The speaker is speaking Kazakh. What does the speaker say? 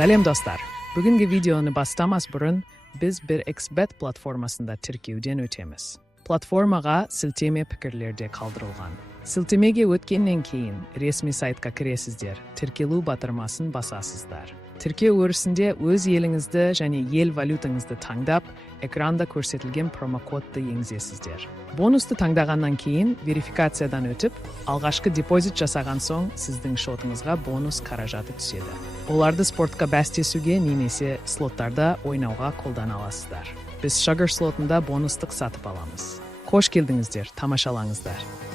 Сәлем достар. Бүгінгі видеоны бастамас бұрын біз бір XBET платформасында тіркеуден өтеміз. Платформаға сілтеме пікірлерде қалдырылған. Сілтемеге өткеннен кейін ресми сайтқа кіресіздер, тіркелу батырмасын басасыздар. Тіркеу өрісінде өз еліңізді және ел валютаңызды таңдап, экранда көрсетілген промокодты енгізесіздер. Бонусты таңдағаннан кейін верификациядан өтіп, алғашқы депозит жасаған соң сіздің шотыңызға бонус қаражаты түседі. Оларды спортқа бәстесуге немесе слоттарда ойнауға қолдана аласыздар. Біз Sugar слотында бонустық сатып аламыз. Қош келдіңіздер, тамашалаңыздар.